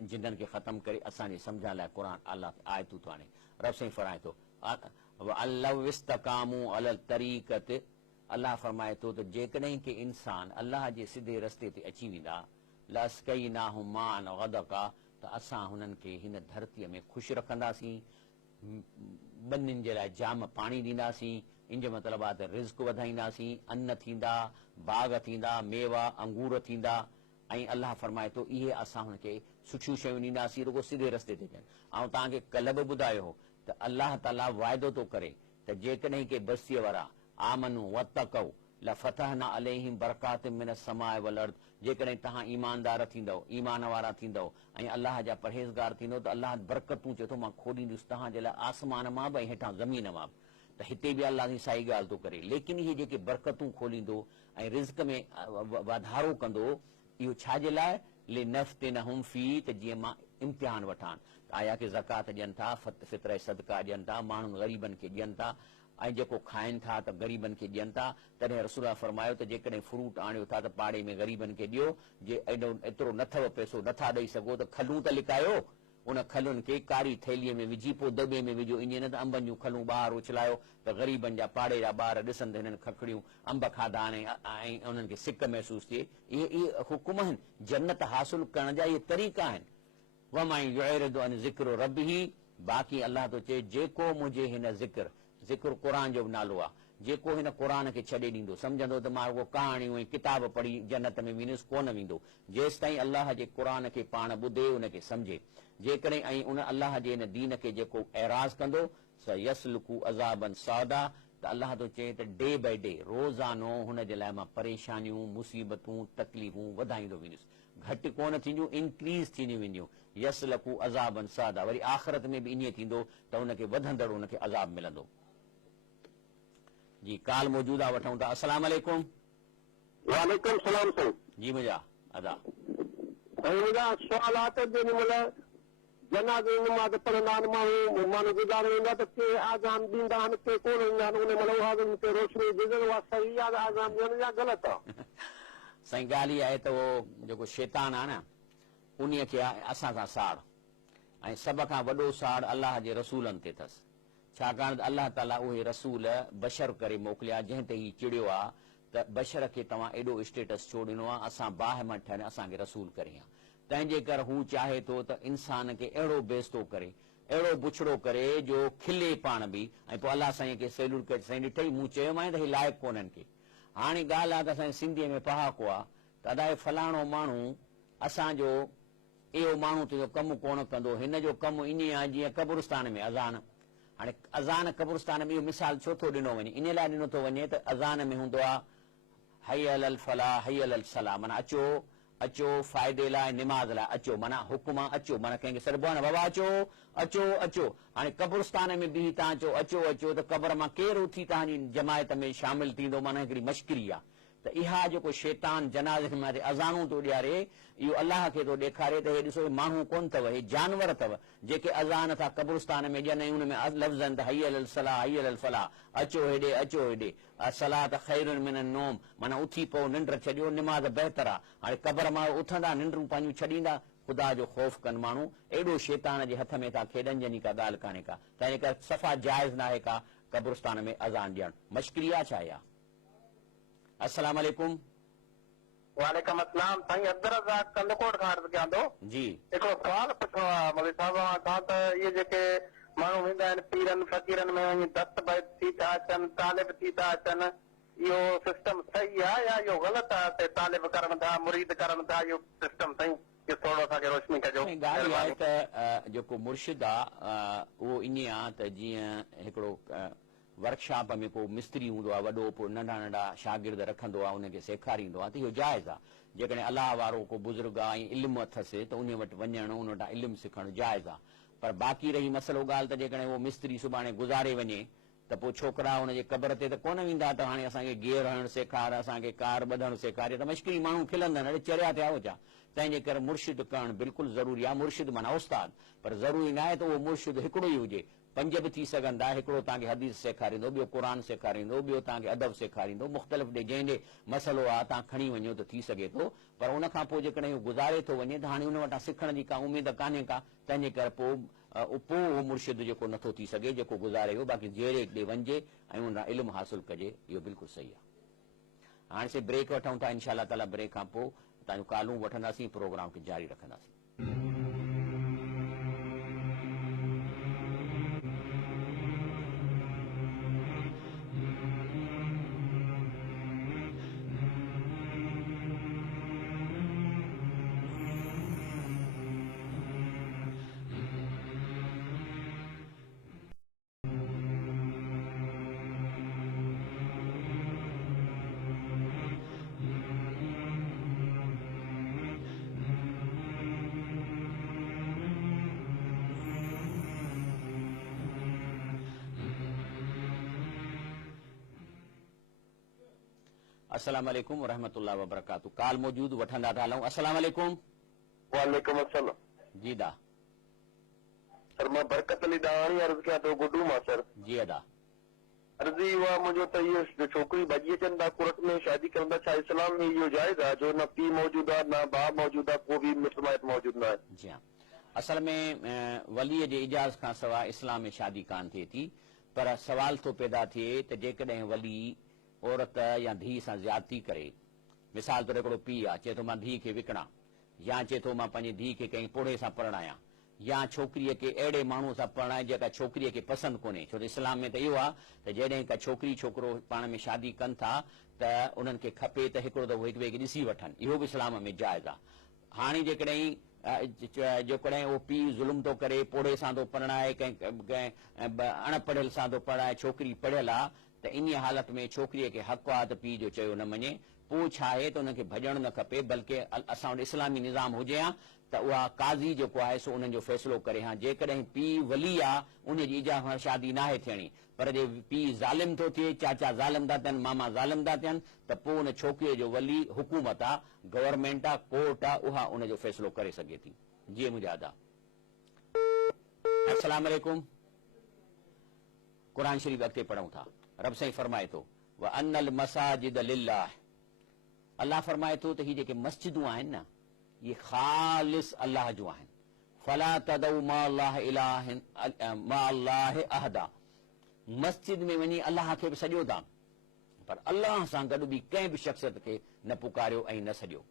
जिन्हनि खे ख़तमु करे असांजे सम्झण लाइ क़ुर अलाह आयतूं थो हाणे रब साईं फरमाए थो, अल्लव इस्तकामू अलल तरीक़त, अलाह फरमाए थो त जेकॾहिं के इंसान अलाह जे सिधे रस्ते ते अची वेंदा, लस्कैनाहुम माअन गदका, त असां हुननि खे हिन धरतीअ में ख़ुशि रखंदासीं, ॿनियुनि जे लाइ जाम पाणी ॾींदासीं। इन जो मतिलबु आहे त रिज़्क वधाईंदासीं, अन्न थींदा, बाग़ थींदा, मेवा अंगूर थींदा, ऐं अलाह फरमाए थो इहे असां हुनखे सुठियूं शयूं ॾींदासीं, रुगो सिधे रस्ते ते अचनि। ऐं तव्हांखे कल्ह बि ॿुधायो हो त अलाह ताला वाइदो थो करे त जेकॾहिं के बस्तीअ वारा आमनू वतकऊ, लफतहना अलैहिम बरकातिम मिनस समाए वल अर्द, जेकॾहिं तव्हां ईमानदार थींदव, ईमान वारा थींदव ऐं अलाह जा परहेज़गार थींदव त अलाह बरकतूं चए थो मां खोलींदुसि तव्हांजे लाइ आसमान मां बि ऐं हेठां ज़मीन मां बि। त हिते बि अलाह जी साई ॻाल्हि थो करे, लेकिन इहे जेके बरकतूं खोलींदो ऐं रिज़्क में वाधारो कंदो, इहो छाजे लाइ? लिनफ्तिनहुम फी, त जीअं मां इम्तिहान वठां। आया की ज़कात ॾियनि था, फितर सदका ॾियनि था, माण्हुनि ग़रीबनि खे ॾियनि था ऐं जेको खाइनि था त ग़रीबनि खे ॾियनि था। तॾहिं रसूल फरमायो त जेकॾहिं फ्रूट आणियो था त पाड़े में ग़रीबनि खे ॾियो, जे एतिरो नथव पैसो नथा ॾेई सघो त खलूं त लिकायो, उन खलुनि खे कारी थैलीअ में विझी पोइ दॿे में विझो, ईअं न त अंबनि जूं खलूं ॿाहिरि उछलायो त ग़रीबनि जा पाड़े जा ॿार ॾिसनि त हिननि खखड़ियूं अंब खाधा ऐं उन्हनि खे सिक महसूसु थिए। इहे हुकुम आहिनि जन्नत हासिल करण जा, इहे तरीक़ा आहिनि। वमाई युइरिदु अन ज़िक्र रब्बिही, बाक़ी अलाह थो चए जेको मुंहिंजे हिन ज़िक्र क़ुरान जो बि नालो आहे, जेको हिन क़ुरान खे छॾे ॾींदो, सम्झंदो त मां उहो कहाणियूं ऐं किताब पढ़ी जन्नत में वेंदुसि, कोन वेंदो जेसि ताईं अलाह जे क़ुरान खे पाण ॿुधे, उनखे सम्झे। जेकॾहिं ऐं उन अलाह जे हिन दीन खे जेको एराज़ कंदो, स यसलुकू अज़ाबन सादा, त अलाह थो चए त डे बाय डे रोज़ानो हुन जे लाइ मां परेशानियूं मुसीबतूं तकलीफ़ूं वधाईंदो वेंदुसि, घटि कोन थींदियूं, इंक्रीज़ थींदियूं वेंदियूं। यसलकू अज़ाबन सादा, वरी आख़िरत में बि ईअं थींदो त हुनखे वधंदड़ हुनखे अज़ाब मिलंदो। जी काल मौजूदा वठूं था। अस्सलाम वालेकुम। वालेकुम सलाम साईं। जी मुंहिंजा अदा मुंहिंजा सुवालात जनाज़े नमाज़ पढ़ंदा आहिनि माण्हू, माण्हू गुज़ारे वेंदा त के आज़ान ॾींदा आहिनि, के कोन ॾींदा आहिनि, उन महिल ते रोशनी विझण उहा सही आहे आज़ान ॾियण या ग़लति आहे? साईं ॻाल्हि इहा आहे त उहो जेको शैतान आहे न, उन खे असां सां साड़, ऐं सभ खां वॾो साड़ अलाह जे रसूलनि ते अथसि। छाकाणि त अलाह ताला उहे रसूल बशर करे मोकिलिया, जंहिं ते हीउ चिड़ियो आहे त बशर खे तव्हां एॾो स्टेटस छो ॾिनो आहे, असां बाहि मां ठहियल असांखे रसूल करे आहे। तंहिंजे करे हू चाहे थो त इंसान खे अहिड़ो बेइज़्तो करे, अहिड़ो बुछड़ो करे जो खिले पाण बि, ऐं पोइ अलाह साईं खे सैल्यूट करे, साईं ॾिठई मूं चयोमांइ त हे लाइक़ु कोन्हनि के। हाणे ॻाल्हि आहे त असांजे सिंधीअ में पहाको आहे त अदा फलाणो माण्हू असांजो इहो माण्हू तुंहिंजो कमु कोन कंदो, हिन जो कमु इन आहे जीअं क़ब्रिस्तान में अज़ान। हाणे अज़ान क़ब्रिस्तान में इहो मिसाल छो थो ॾिनो वञे, इन लाइ ॾिनो थो वञे त अज़ान में हूंदो आहे हय अल फलाह हय अल सलाह, माना अचो अचो फ़ाइदे लाइ, निमाज़ लाइ अचो, माना हुकुम आहे अचो, माना कंहिंखे सॾिबो आहे न बाबा अचो अचो अचो। हाणे क़ब्रिस्तान में बि तव्हां चओ अचो अचो त क़ब्र मां केरु उथी तव्हांजी जमायत में शामिलु थींदो, माना हिकिड़ी मश्करी आहे। त इहा जेको शैतान जनाज़े में अज़ानूं थो ॾियारे, इहो अलाह खे थो ॾेखारे त हे ॾिसो माण्हू कोन अथव, हे जानवर अथव जेके अज़ान था क़ब्रिस्तान में ॾियनि, ऐं उन में लफ़्ज़ आहिनि त हय अल सलाह हय अल फलाह, अचो हेॾे अचो हेॾे, सलाह त ख़ैरुन मिनन नौम, माना उथी पओ निंड छॾियो, निमाज़ बहितर आहे। हाणे क़ब्र मां उथंदा निंडूं पंहिंजूं छॾींदा, ख़ुदा जो ख़ौफ़ कनि माण्हू, एॾो शैतान जे हथ में था खेॾनि जंहिंजी का ॻाल्हि कान्हे का। तंहिंजे करे सफ़ा जाइज़ न आहे का क़ब्रिस्तान में अज़ान ॾियणु, मश्करी आहे छा इहा? अस्सलाम वालेकुम। वालेकुम अस्सलाम साईं, अब्दुल रज़ाक कंदकोट खां अर्ज़ु कयां थो। जी हिकिड़ो सुवाल पुछिणो आहे मौलवी साहिब खां त इहे जेके माण्हू वेंदा आहिनि पीरनि फ़क़ीरनि में दस्तबैद थी था अचनि, तालिब थी था अचनि, इहो सिस्टम सही आहे या इहो ग़लति आहे? त तालिब करनि था, मुरीद करनि था, इहो सिस्टम साईं इहो थोरो असांखे रोशनी कजो। ॻाल्हि आहे त जेको मुर्शिद आहे उहो ईअं आहे त जीअं हिकिड़ो वर्कशॉप में को मिस्त्री हूंदो आहे वॾो, पोइ नंढा नंढा शागिर्द रखंदो आहे, उनखे सेखारींदो आहे, त इहो जाइज़ आहे। जेकॾहिं अलाह वारो को बुज़ुर्ग आहे ऐं इल्मु अथसि त उन वटि वञणु, उन वटां इल्मु सिखणु जाइज़ आहे। पर बाक़ी रही मसलो ॻाल्हि त जेकॾहिं उहो मिस्त्री सुभाणे गुज़ारे वञे त पोइ छोकिरा हुनजे क़ब्र ते त कोन वेंदा त हाणे असांखे गियर हणणु सेखार, असांखे कार ॿधणु सेखारे, त मश्करी माण्हू खिलंदनि, अड़े चरिया थिया हुजा। तंहिंजे करे मुर्शिद करणु बिल्कुलु ज़रूरी आहे। मुर्शिद माना उस्ताद, पर ज़रूरी न आहे त उहो मुर्शिद हिकिड़ो ई हुजे, पंज बि थी सघनि था। हिकिड़ो तव्हांखे हदीस सेखारींदो, ॿियो क़ुर सेखारींदो, ॿियो तव्हांखे अदब सेखारींदो, मुख़्तलिफ़ ॾे जंहिं ॾे मसइलो आहे तव्हां खणी वञो त थी सघे थो। पर उन खां पोइ जेकॾहिं उहो गुज़ारे थो वञे त हाणे उन वटां सिखण जी का उमेद कान्हे का। तंहिंजे करे पोइ उहो मुर्शिद जेको नथो थी सघे जेको गुज़ारे वियो, बाक़ी जहिड़े ॾे वञिजे ऐं उन इल्मु हासिलु कजे, इहो बिल्कुलु सही आहे। हाणे से ब्रेक वठूं था, इंशा अल्लाह ताला ब्रेक खां पोइ तव्हांजूं कालूं वठंदासीं, प्रोग्राम खे जारी रखंदासीं। अस्सलाम वालेकुम रहमतुल्लाह व बरकातहू। काल मौजूद वठंदा था हलूं। अस्सलाम वालेकुम। वालेकुम अस्सलाम जी दा। सर मां बरकत अली दाणी अर्ज़ कयां थो गुडू मां सर। जी अदा। अर्ज़ी हुआ मुंहिंजो त इहो छोकिरी भॼी अचनि था कोर्ट में शादी कनि था, छा इस्लाम में इहो जाइज़ आहे? जो न पीउ मौजूदु आहे, न भाउ मौजूदु आहे, को बि मिट माइट मौजूदु न आहे। जी हाँ, असल में वलीअ जे इजाज़ खां सवाइ इस्लाम में शादी कान थिए थी, पर सवाल थो पैदा थिए त जेकॾहिं वली औरत या धीउ सां ज़्यादती करे, मिसाल तौरु हिकिड़ो पीउ आहे चए थो मां धीउ खे विकिणां, या चए थो मां पंहिंजी धीउ खे कंहिं पोड़े सां परणायां, या छोकिरीअ खे अहिड़े माण्हू सां परणाए जेका छोकिरीअ खे पसंदि कोन्हे। छो त इस्लाम में त इहो आहे त जॾहिं का छोकिरी छोकिरो पाण में शादी कनि था त उन्हनि खे खपे त हिकिड़ो दफ़ो हिक ॿिए खे ॾिसी वठनि, इहो बि इस्लाम में जाइज़ आहे। हाणे जेकॾहिं उहो पीउ ज़ुल्म थो करे, पोड़े सां थो परणाए, कंहिं अणपढ़ियल सां थो परणाए, छोकिरी पढ़ियल आहे, त इन हालत में छोकिरीअ खे हक़ आहे त पीउ जो चयो न मञे। पोइ छा आहे त उनखे भॼणु न खपे, बल्कि असां वटि इस्लामी निज़ाम हुजे हा त उहा काज़ी जेको आहे सो उन्हनि जो फ़ैसिलो करे हा। जेकॾहिं पीउ वली आहे उन जी इजाज़त सां शादी नाहे थियणी, पर जे पीउ ज़ालिम थो थिए, चाचा ज़ालिम था थियनि, मामा ज़ालिम था थियनि, त पोइ उन छोकिरीअ जो वली हुकूमत आहे, गवर्नमेंट आहे, कोर्ट आहे, उहा उन जो फ़ैसिलो करे सघे थी। जी मुंहिंजा अदा। अस्सलाम वालेकुम। क़ुरान शरीफ़ अॻिते पढ़ूं था। रब साईं फरमाए थो व अनल मसाजिद लिल्लाह। अल्लाह फरमाए थो त हीअ जेके मस्जिदूं आहिनि न, ये ख़ालिस अल्लाह जूं आहिनि। फला तदउ मा अल्लाह अहदा। मस्जिद में वञी अल्लाह खे बि सॼो था, पर अल्लाह सां गॾु बि कंहिं बि शख़्सियत खे न पुकारियो ऐं न सॼो।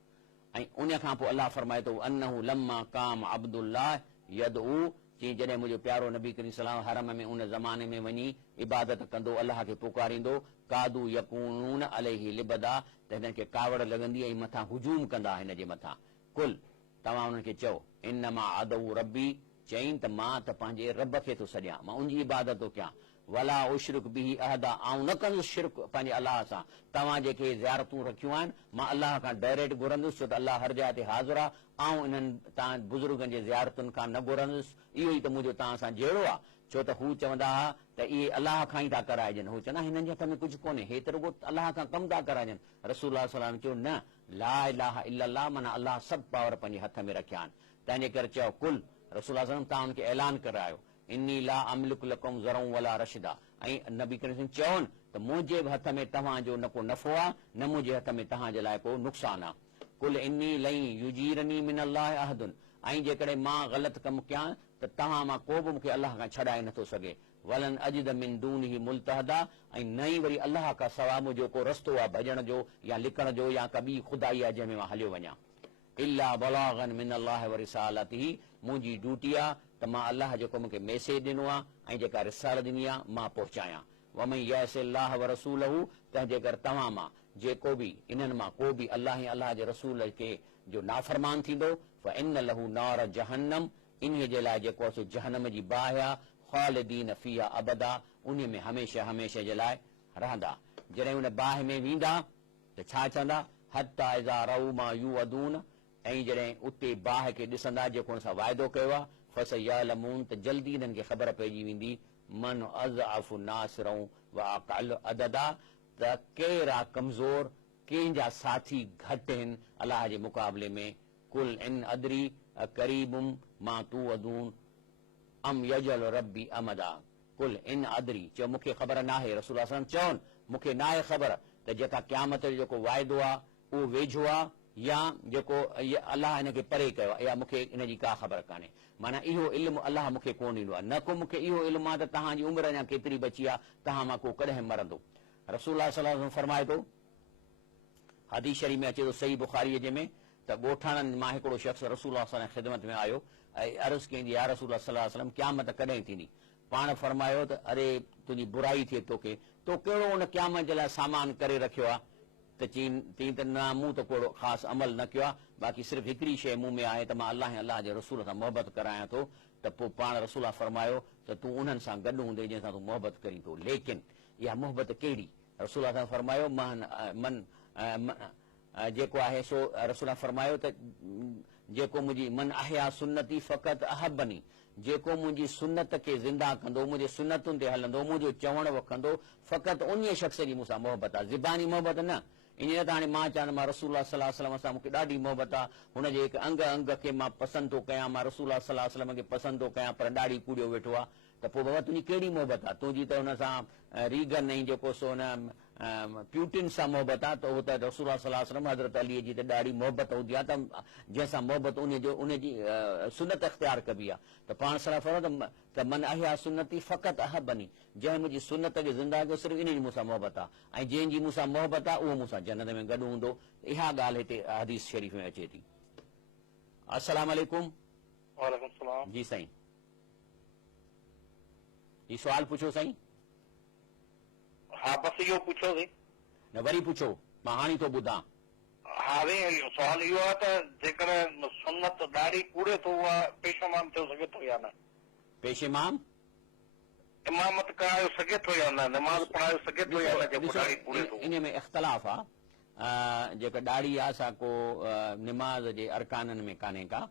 ऐं उन खां पोइ अल्लाह फरमाए थो अन्नहु लम्मा काम अब्दुल्लाह यदऊ, चई जॾहिं मुंहिंजो प्यारो नबी करीम सल्लल्लाहु अलैहि हरम में उन ज़माने में वञी इबादत कंदो, अल्लाह खे पुकारींदो, कादू यकूनून अलैहि लिबदा, त हिननि खे कावड़ लॻंदी ऐं मथां हुजूम कंदा हिन जे मथां। कुल तव्हां उन्हनि खे चओ इन्नमा अदऊ रब्बी, चईं त मां त पंहिंजे रब खे थो सॼां, मां उनजी इबादत थो कयां। वला उशरिक बिही अहदा, ऐं न कंदुसि शिरक पंहिंजे अलाह सां। तव्हां जेके ज़ियारतूं रखियूं आहिनि मां अलाह खां डायरेक्ट घुरंदुसि, छो त अलाह हर जाइ ते हाज़िर आहे, ऐं इन्हनि तव्हां बुज़ुर्गनि जे ज़ियारतुनि खां न घुरंदुसि। इहो ई त मुंहिंजो तव्हां सां जहिड़ो आहे, छो त हू चवंदा हुआ त इहे अलाह खां ई था कराइजनि, हू चवंदा हिननि जे हथ में कुझु कोन्हे, हे त रुॻो अलाह खां कमु था कराइजनि। रसूल सलाम चयो न, ला इलाहा इल्लल्लाह, माना अलाह सभु पावर पंहिंजे हथ में रखिया आहिनि। तंहिंजे करे चयो कुल रसूल सलाम तव्हां हुनखे ऐलान करायो इन्नी ला अमलिकु लकुम ज़रऊं वला रशिदा, ऐं नबी करीम चवनि त मुंहिंजे बि हथ में तव्हांजो न को नफ़ो आहे, न मुंहिंजे हथ में तव्हांजे लाइ को नुक़सानु आहे। कुल इन्नी लई युजीरनी मिन अल्लाह अहदुन, ऐं जेकॾहिं मां ग़लति कमु कयां त तव्हां मां को बि मूंखे अलाह खां छॾाए नथो सघे। वलन अजिद मिन दूनिही मुल्तहदा, ऐं न ई वरी अलाह खां सवाइ मुंहिंजो को रस्तो आहे भॼण जो या लिकण जो या का ॿी खुदाई आहे जंहिंमें मां हलियो वञा। इल्ला बलागन मिन अल्लाह व रिसालतिही, मुंहिंजी ड्यूटी आहे त मां अलाह जेको मूंखे मैसेज ॾिनो आहे ऐं जेका रिसालत ॾिनी आहे मां पहुचायां। वमन यअसिल्लाह व रसूलहू, तंहिंजे करे तव्हां मां जेको बि इन्हनि मां को बि अलाह ऐं अलाह जे रसूल खे जो नाफ़रमान थींदो, फ़इन लहू नार जहन्नम, इन्हीअ जे लाइ जेको आहे सो जहन्नम जी बाहि आहे, ख़ालिदीन फ़ीहा अबदा, उन में हमेशह हमेशह जे लाइ रहंदा। जॾहिं उन बाहि में वेंदा त छा चवंदा, हत्ता इज़ा रऊ मा यूअदून, ऐं जॾहिं उते बाहि खे ॾिसंदा जेको हुन सां वाइदो कयो आहे, फसयअलमून, त जल्दी हिननि खे ख़बर पइजी वेंदी, मन अज़अफ़ु नासिरऊं व अक़ल अददा, त केरु आहे कमज़ोर, कंहिंजा साथी घटि आहिनि अलाह जे मुक़ाबले में। कुल इन अदरी करीबुम मा तू अदून अम यजल रब्बी अमदा, कुल इन अदरी, चयो मूंखे ख़बर नाहे। रसूल सल्लल्लाहु अलैहि वसल्लम चवनि मूंखे नाहे ख़बर त जेका क़यामत जो जेको वाइदो आहे उहो वेझो आहे या जेको अलाह हिनखे परे कयो आहे, या मूंखे इन जी का ख़बर कान्हे। माना इहो इल्मु अलाह मूंखे कोन ॾींदो आहे, न को मूंखे इहो इल्मु आहे त तव्हांजी उमिरि अञा केतिरी बची आहे, तव्हां मां को कॾहिं मरंदो। रसूल सल्लल्लाहु अलैहि वसल्लम फरमाए थो, हदीस शरीफ़ में अचे थो सही बुखारीअ जे में, त ॻोठाणनि मां हिकिड़ो शख़्स रसूल सल्लल्लाहु अलैहि वसल्लम ख़िदमत में आयो ऐं अर्ज़ु कईं या रसूल सल्लल्लाहु अलैहि वसल्लम क़यामत कॾहिं थींदी? पाण फरमायो त अरे तुंहिंजी बुराई थिए तोखे, तो कहिड़ो उन क़यामत जे लाइ सामान करे रखियो आहे? त चई त न मूं त को ख़ासि अमल न कयो आहे, बाक़ी सिर्फ़ु हिकिड़ी शइ मूं में आहे त मां अलाह ऐं अलाह जे रसूल सां मोहबत करायां थो। त पोइ पाण रसूल फरमायो त तूं उन्हनि सां गॾु हूंदे जंहिंसां तूं मोहबत करीं थो, लेकिन इहा मोहबत कहिड़ी? रसूल सां फरमायो जेको आहे सो रसूल फरमायो त जेको मुंहिंजी मन अहया सुन्नती फ़क़त अहबनी, जेको मुंहिंजी सुन्नत खे ज़िंदा कंदो, मुंहिंजे सुन्नतुनि ते हलंदो, मुंहिंजो चवण वखंदो, फ़क़त उन शख़्स जी मूंसां मोहबत आहे, ज़िबानी मोहबत न। इन त हाणे मां चवां मां रसूल सलाह सलम सां मूंखे ॾाढी मोहबत आहे, हुनजे हिकु अंग अंग खे मां पसंदि थो कयां, मां रसूल सलाह सलम खे पसंदि थो कयां, पर ॾाढी कूड़ियो वेठो आहे, त पोइ बाबा तुंहिंजी कहिड़ी मोहबत आहे? तुंहिंजी त हुन सां रीगन ऐं जेको सो हुन प्यूटिन सां मोहबत आहे, त उहो त रसूल सलाह सलम हज़रत अलीअ जी त ॾाढी मोहबत हूंदी आहे, त जंहिंसां मोहबत उनजी सुनत इख़्तियार कबी आहे। त पाण सलाह फरमायो त मन अहिया सुनती फ़क़त अहबनी, जंहिं मुंहिंजी सुनत खे ज़िंदा कयो सिर्फ़ु इन जी मूंसां मोहबत आहे, ऐं जंहिंजी मूंसां मोहबत आहे उहो मूंसां जन्नत में गॾु हूंदो। इहा ॻाल्हि हिते हदीस शरीफ़ में अचे थी। अस्सलाम वालेकुम। वालेकुम सलाम। जी साईं, जी सुवाल पुछो साईं। हा बसि इहो पुछो थी। न वरी पुछो, मां हाणे थो ॿुधां। हाणे सुवाल इहो आहे त जेकॾहिं सुनत ॾाढी कूड़े थो उहा पेशमाम थियो सघे थो या न? पेशेमाम इमामत करायो सघे थो या न? नमाज़ पढ़ायो सघे थो या न जेको ॾाढी कूड़े थो? इन में इख़्तिलाफ़ आहे। जेका ॾाढ़ी आहे सा को निमाज़ जे अरकाननि में कान्हे का,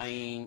ऐं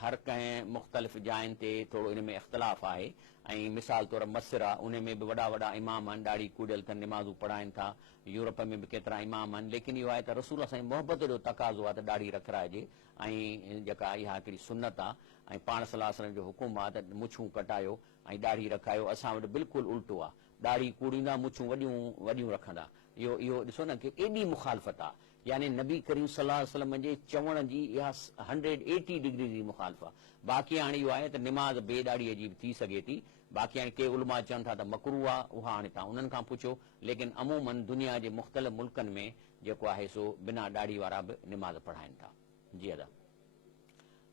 हर कंहिं मुख़्तलिफ़ जायुनि ते थोरो इन में इख़्तिलाफ़ आहे। ऐं मिसाल तौर मस्र आहे, उन में बि वॾा वॾा इमाम आहिनि, ॾाढी कूड़ियल अथनि, निमाज़ूं पढ़ाइनि था। यूरोप में बि केतिरा इमाम आहिनि, लेकिन इहो आहे त रसूल साईं मोहबत जो तक़ाज़ो आहे त ॾाढी रखराइजे, ऐं जेका इहा हिकिड़ी सुनत आहे, ऐं पाण सलाह सलम जो हुकुम आहे त मुछूं कटायो ऐं ॾाढ़ी रखायो। असां वटि बिल्कुलु उल्टो आहे, ॾाढ़ी कूड़ींदा, मुछूं वॾियूं वॾियूं रखंदा। इहो ॾिसो न की एॾी मुखालफ़त आहे, यानी नबी करीम सलाह सलम जे चवण जी इहा 180 डिग्री जी मुखालफ़ आहे। बाक़ी हाणे इहो आहे त निमाज़ बेॾाढ़ीअ जी थी सघे थी, बाक़ी हाणे के उलमा चवनि था त मकरू आहे, उहा हाणे तव्हां उन्हनि खां पुछो, लेकिन अमूमन दुनिया जे मुख़्तलिफ़ मुल्कनि में जेको आहे सो बिना ॾाढ़ी वारा बि निमाज़ पढ़ाइनि था। जी अदा।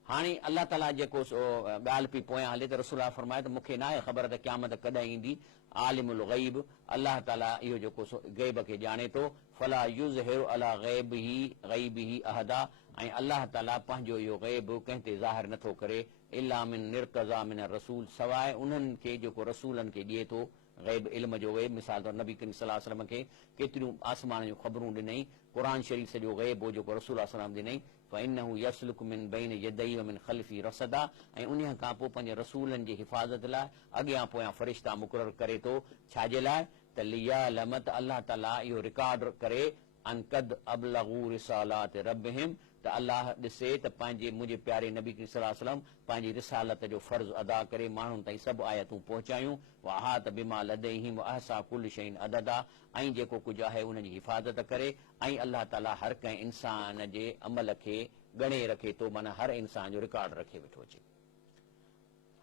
हाणे अलाह ताला जेको सो ॻाल्हि पई पोयां हले त रसूल फरमाए त मूंखे न आहे ख़बर त क़यामत कॾहिं ईंदी। आलिमुल ग़ैब, अलाह ताला इहो जेको सो ग़ैब खे ॼाणे थो। फला युज़हिरु अला ग़ैबिही अहदा, ऐं अलाह ताला पंहिंजो इहो ग़ैब कंहिं ते ज़ाहिर नथो करे, इल्ला मिन निरतज़ा मिन रसूल, सवाइ उन्हनि खे जेको रसूलनि खे ॾिए थो ग़ैब, इल्म जो ग़ैब। मिसाल तौर नबी करीम सल्लल्लाहु अलैहि वसल्लम खे केतिरियूं आसमान जूं ख़बरूं ॾिनई, क़ुर शरीफ़ सॼो ग़ैब हो जेको रसूल सल्लल्लाहु अलैहि वसल्लम ॾिनई। फ़इन्नहु यसलुकु मिन बैन यदैहि व मिन ख़ल्फ़ी रसदा, ऐं उन खां पोइ पंहिंजे रसूलनि जी हिफ़ाज़त लाइ अॻियां पोयां फ़रिश्ता मुक़ररु करे थो। छाजे लाइ? त लियालम, त अलाह ताला इहो रिकॉर्ड करे, अन क़द अबलगू रिसालात रब्बिहिम, त अलाह ॾिसे त पंहिंजे मुंहिंजे प्यारे नबी सल्लल्लाहु अलैहि वसल्लम पंहिंजी रिसालत जो फ़र्ज़ अदा करे माण्हुनि ताईं सभु आयतूं पहुचायूं। वहात बिमा लदैहिम व अहसा कुल शैइन अददा, ऐं जेको कुझु आहे उनजी हिफ़ाज़त करे, ऐं अलाह ताला हर कंहिं इंसान जे अमल खे ॻणे रखे थो, माना हर इंसान जो रिकॉर्ड रखे वेठो अचे।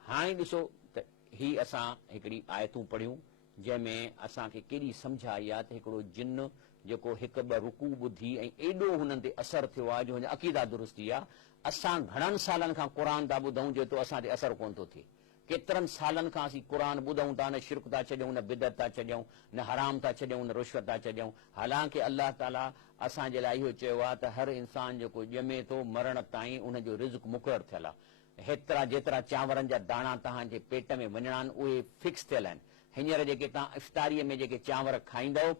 हाणे ॾिसो त ही असां हिकिड़ी आयतूं पढ़ियूं जंहिंमें असांखे केॾी सम्झ आई आहे त हिकिड़ो जिन जेको हिकु ॿ रुकू ॿुधी ऐं एॾो हुननि ते असरु थियो आहे जो हुनजा अक़ीदा दुरुस्त थी आहे। असां घणनि सालनि खां क़ुर था ॿुधूं, जेतिरो असां ते असरु कोन थो थिए। केतिरनि सालनि खां असीं क़ुर ॿुधूं था, न शिरक था छॾियूं, न बिदत था छॾियूं, न हराम था छॾियूं, न रुश्वत था छॾियूं। हालांकि अलाह ताला असांजे लाइ इहो चयो आहे त हर इंसान जेको ॼमे थो मरण ताईं उनजो रिज़्क़ मुक़ररु थियल आहे। हेतिरा जेतिरा चांवरनि जा दाणा तव्हांजे पेट में वञणा आहिनि उहे फिक्स थियल आहिनि। हींअर जेके तव्हां इफ़्तारीअ में जेके चांवर खाईंदव,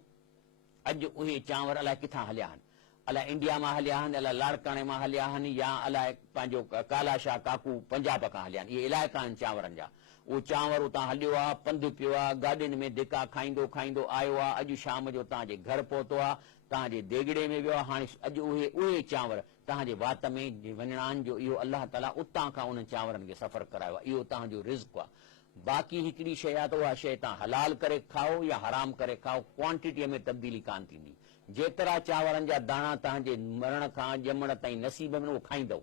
अॼु उहे चांवर अलाए किथां हलिया आहिनि, अलाए इंडिया मां हलिया आहिनि, अलाए लाड़काणे मां हलिया आहिनि, या अलाए पंहिंजो कालाशाह काकू पंजाब खां हलिया आहिनि। इहे इलाइक़ा आहिनि चांवरनि जा। उहो चांवर उतां हलियो आहे, पंधु पियो आहे, गाॾियुनि में धिका खाईंदो खाईंदो आयो आहे, अॼु शाम जो तव्हांजे घर पहुतो आहे, तव्हांजे देगिड़े में वियो आहे। हाणे अॼु उहे चांवर तव्हांजे वात में वञणा आहिनि, जो इहो अलाह ताला उतां खां उन्हनि चांवरनि खे सफ़र करायो आहे। इहो तव्हांजो रिज़्क़ आहे। बाक़ी हिकिड़ी शइ आहे त उहा शइ तव्हां हलाल करे खाओ या हराम करे खाओ, क्वांटिटीअ में तब्दीली कान थींदी। जेतिरा चांवरनि जा दाणा तव्हांजे मरण खां ॼमण ताईं नसीब में उहो खाईंदव,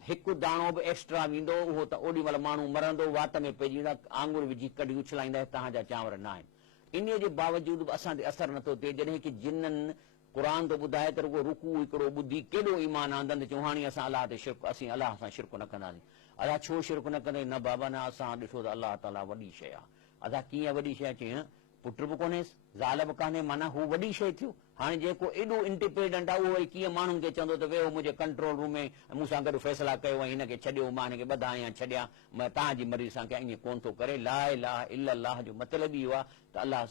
हिकु दाणो बि एक्स्ट्रा वेंदो, उहो त ओॾी महिल माण्हू मरंदो, वात में पइजी वेंदा, आंगुर विझी कढी उछलाईंदा, तव्हांजा चांवर न आहिनि। इन जे बावजूद बि असां ते असरु नथो थिए। जॾहिं की जिन्हनि क़ुर थो ॿुधाए त रुॻो रुकू हिकिड़ो ॿुधी केॾो ईमान आंदनि चऊं हाणे असां अलाह ते शिरक, असीं अलाह सां शिरक न कंदासीं। अलाह छो शिरक न कंदे? न बाबा न, असां ॾिसो त अलाह ताला वॾी शइ आहे। अदा कीअं वॾी शइ? चई पुट बि कोन्हेसि, ज़ाल बि कान्हे, माना हू वॾी शइ थियो। हाणे जेको एॾो इंडिपेंडेंट आहे उहो वरी कीअं माण्हुनि खे चवंदो त वेहो मुंहिंजे कंट्रोल रूम में मूंसां गॾु फ़ैसिला कयो ऐं हिनखे छॾियो, मां हिनखे ॿधा या छॾिया, मां तव्हांजी मर्ज़ी सां कयां, ईअं कोन थो करे। ला इलाहा इल्लल्लाह जो मतिलबु इहो आहे त अलाह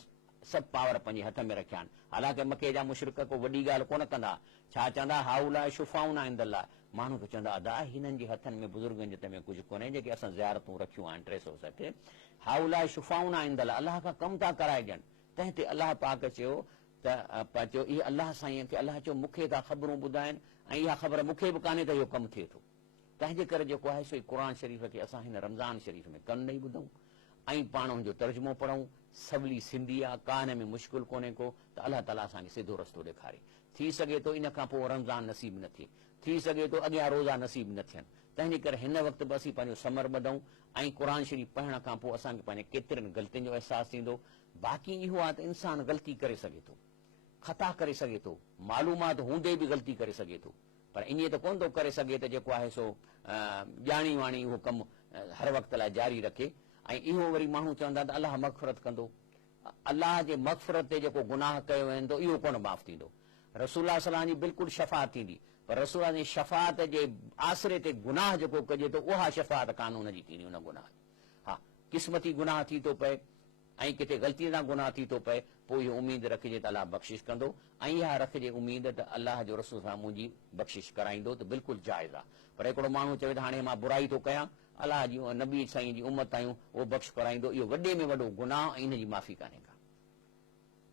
सभु पावर पंहिंजे हथ में रखिया आहिनि। हालांकि मके जा मुशरिक को वॾी ॻाल्हि कोन कंदा, छा चवंदा? हाउला शुफाउना इंदल्लाह, माण्हू खे चवंदा अदा हिननि जे हथनि में बुज़ुर्गनि जे में कुझु कोन्हे, जेके असां ज़ियारतूं रखियूं आहिनि 360। हाउला शुफाउना इंदल्लाह, अलाह खां कमु था कराए ॾियनि। तंहिं ते अलाह पाक चयो त चयो इहे अलाह साईं खे अलाह चयो मूंखे था ख़बरूं ॿुधाइनि ऐं इहा ख़बर मूंखे बि कान्हे त इहो कमु थिए थो। तंहिंजे करे जेको आहे सो क़ुर शरीफ़ खे असां हिन रमज़ान शरीफ़ में कन ॾेई ॿुधूं ऐं पाण हुनजो तर्जुमो पढ़ूं। सवली सिंधी आहे, का हिन में मुश्किल कोन्हे को, त अलाह ताला असांखे सिधो रस्तो ॾेखारे। थी सघे थो इन खां पोइ रमज़ान नसीब न थिए, थी सघे थो अॻियां रोज़ा नसीब न थियनि। तंहिंजे करे हिन वक़्तु बि असीं पंहिंजो समर ॿधूं ऐं क़ुर शरीफ़ पढ़ण खां पोइ असांखे पंहिंजे केतिरनि ग़लतियुनि जो अहसासु थींदो। बाक़ी इहो आहे त इंसानु ग़लती करे सघे थो, ख़ता करे सघे थो, मालूमात हूंदे बि ग़लती करे सघे थो, पर ईअं त कोन थो करे सघे त जेको आहे सो ॼाणी वाणी उहो कमु हर वक़्त लाइ जारी रखे। ऐं इहो वरी माण्हू चवंदा त अलाह मग़फ़िरत कंदो। अलाह जे मग़फ़िरत ते जेको गुनाह कयो वेंदो इहो कोन माफ़ थींदो। रसूल सलाम जी बिल्कुलु शफ़ाअत थींदी, पर रसूल जी शफ़ाअत जे आसरे ते गुनाह जेको कजे थो उहा शफ़ाअत कान हुनजी थींदी उन गुनाह जी। हा, क़िस्मती गुनाह थी थो पए ऐं किथे ग़लतीअ सां गुनाह थी थो पए, पोइ इहो उमेद रखिजे त अलाह बख़्शिश कंदो ऐं इहा रखिजे उमेद त अलाह जो रसूल सां मुंहिंजी बख़्शिश कराईंदो, त बिल्कुलु जाइज़ आहे। पर हिकिड़ो माण्हू चवे त हाणे मां बुराई थो कयां, अलाह जी नबी साईं जी उम्मत आहियूं, उहो बख़्श कराईंदो, इहो वॾे में वॾो गुनाह ऐं इन जी माफ़ी कान्हे का।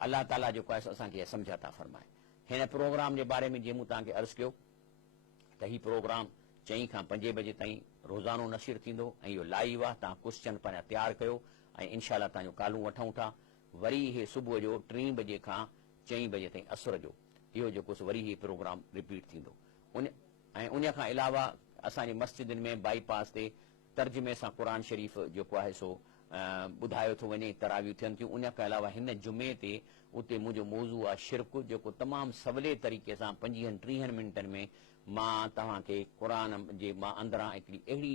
अलाह ताला जेको आहे असांखे सम्झ था फरमाए। हिन प्रोग्राम जे बारे में जीअं मूं तव्हांखे अर्ज़ु कयो त हीउ प्रोग्राम 4 खां 5 बजे ताईं रोज़ानो नशीर थींदो ऐं इहो लाइव आहे। तव्हां क्वेश्चन पंहिंजा तयारु कयो ऐं इनशाला तव्हांजो कालूं वठूं था। वरी इहे सुबुह जो 3 बजे खां 4 बजे ताईं असुर जो इहो जेको वरी इहे प्रोग्राम रिपीट थींदो। ऐं उन खां अलावा असांजे मस्जिदनि में बाईपास ते तर्जुमे सां क़ुर शरीफ़ जेको आहे सो ॿुधायो थो वञे, तरावियूं थियनि थियूं। उन खां अलावा हिन जुमे ते उते मुंहिंजो मौज़ू आहे शिरक, जेको तमामु सवले तरीक़े सां 25-30 मिंटनि में मां तव्हांखे क़ुर जे मां अंदरां हिकिड़ी अहिड़ी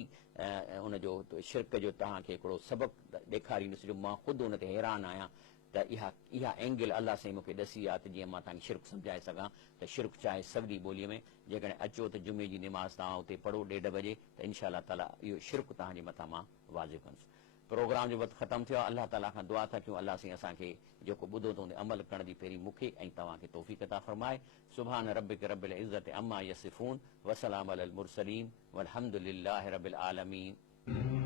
उनजो शिरक जो तव्हांखे हिकिड़ो सबक़ु ॾेखारींदुसि जो मां ख़ुदि उन ते हैरान आहियां त इहा एंगल अलाह साईं मूंखे ॾसी आहे त जीअं मां तव्हांखे शिरक सम्झाए सघां त शिरक चाहे सवली ॿोलीअ में। जेकॾहिं अचो त जुमे जी निमाज़ तव्हां उते पढ़ो 1:30 बजे, त इनशा ताला इहो शिरक तव्हांजे मथां मां वाज़िब कंदुसि। प्रोग्राम जो वक़्तु ख़तमु थियो आहे। अलाह ताला खां दुआ था कयूं अलाह साईं असांखे जेको ॿुधो अथऊं अमल करण जी पहिरीं मूंखे ऐं तव्हांखे तौफ़ीक़ अता फ़रमाए। सुभान रब्बिक रब्बिल इज़्ज़ति अम्मा यसिफ़ून वसलाम अलल मुरसलीन वल्हम्दुलिल्लाहि रब्बिल आलमीन।